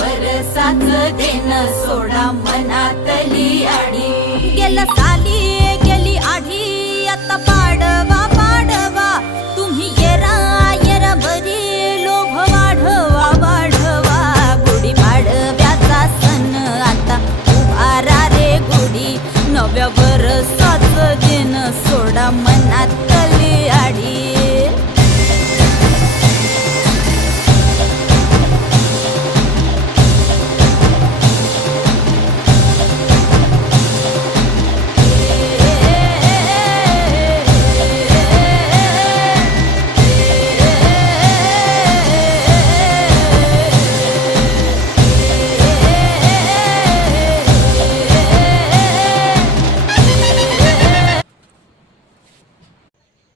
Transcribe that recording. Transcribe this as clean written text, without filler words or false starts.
वरसाच then सोडा मनातली आडी गेला साली गेली आधी आता पाडवा पाडवा तुम्ही येरा येरा बरी लोभ वाढवा वाढवा गुढी पाडव्याचा सण आता उभारा रे गुढी नव्या वरसाच देन सोडा मनात